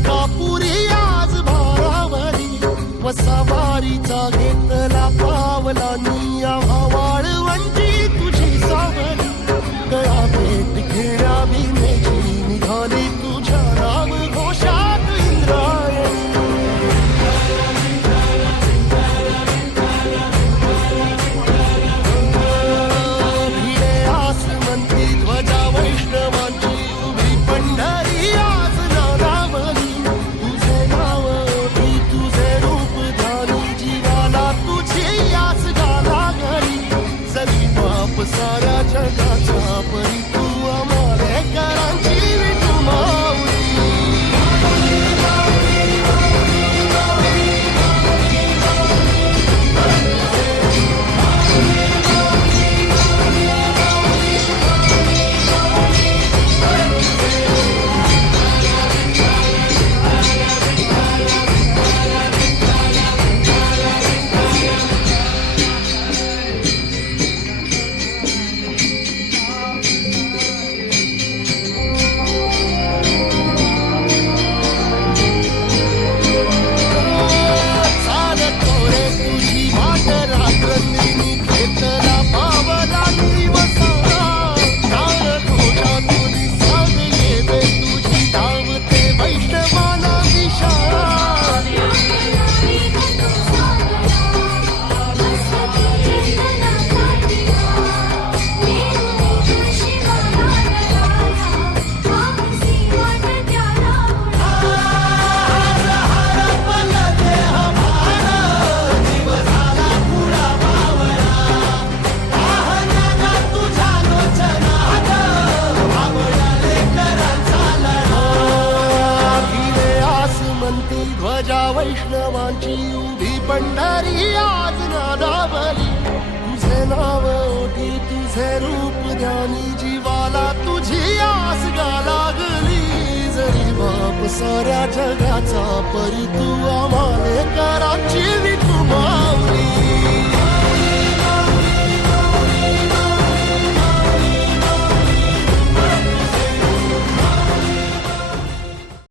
तुळजापुरी आज भारावरी वसावारीचा घेतला पावला निया वाळवंटी तुझी सावरी गळा भेट घेण्या भीमेची निघाली तुझ्या नाम घोषात इंद्रायणी भिडे आसमंती ध्वजा वैष्णवांची उभी पंढरी आज नारावली तुझे नाव ओठी तुझे रूप ध्यानी जीवाला तुझी आस गाला घरी जरी बाप साऱ्या जगाचा परी तू आमालेकरांची विठू माऊली चालतो रे तुझी वाट रात्रंदिनी घेतला पावला दिवसा काळ तुझ्या तुझी साथ येते तुझी धावते वैष्णवाला दिशा भिडे आसमंती ध्वजा वैष्णवांची उभी पंढरी आज नादावली तुझे नाव ओठी तुझे रूप ध्यानी जीवाला तुझी आस गा लागली जरी बाप साऱ्या जगाचा परी तू आम्हाले कर